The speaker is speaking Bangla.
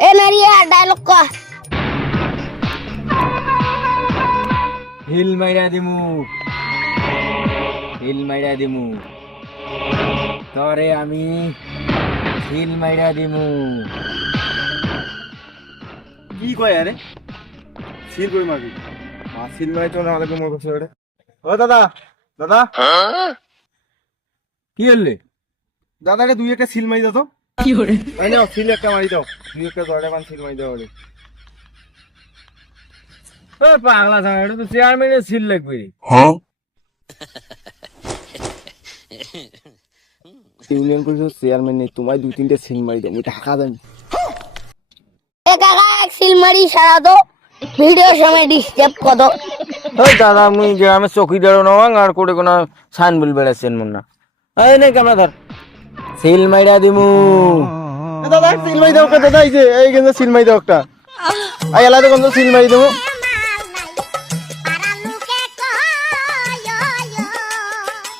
এ নারিয়া ডায়লগ ক হিল মাইরা দিমু হিল মাইরা দিমু তরে আমি হিল মাইরা দিমু। কি কয় আরে সিল করে মারবি সিল মারি তো আমাদের মোর কাছে ওটা। ও দাদা দাদা কি হলে দাদাকে দুই একটা সিল মারি দাও তো। কি করে এই নাও সিল একটা মারি দাও, দুই একটা দড়ে বান সিল মারি দাও ওরে। ও পাগলা ছাড়া, এটা তো চেয়ারম্যানের সিল লাগবে। ইউনিয়ন পরিষদ চেয়ারম্যান নেই, তোমায় দুই তিনটে সিল মারি দাও, আমি টাকা দেন। এ কাকা এক সিল মারি সারা দো ভিডিও সময় ডিস্টার্ব কর দো। ওই দাদা মুই গ্রামে চকিদারও নওয়াং আর কোটে কোনা সাইন বল বেড়াচ্ছেন মুন্না। এই নে ক্যামেরা ধর, সিল মাইরা দিমু। দাদা সিল মারি দাও, দাদা এই যে এই গেন্দা সিল মারি দাও একটা। আই এলা তো গন্ধ সিল মারি দেবো।